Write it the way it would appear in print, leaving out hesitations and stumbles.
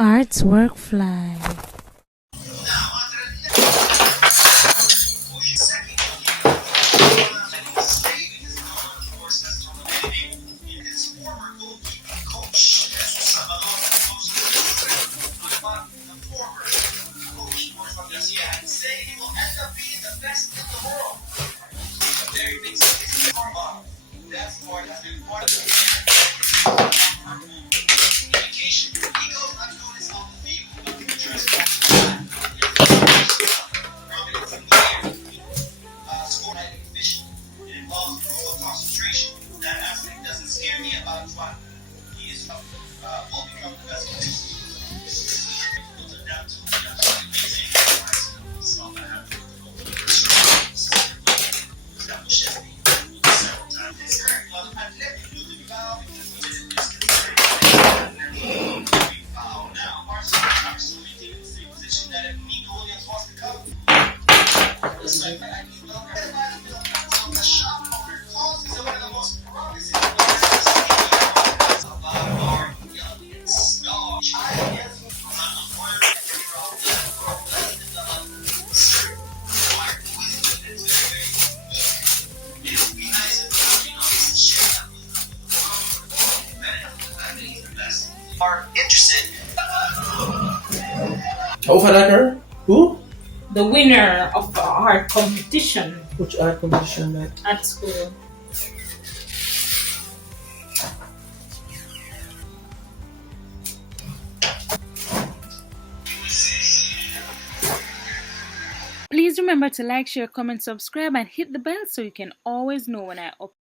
Arts Workfly. Are interested. Oh, Fanaker? Who? The winner of the art competition Which art competition that? at school. Please remember to like, share, comment, subscribe, and hit the bell so you can always know when I upload.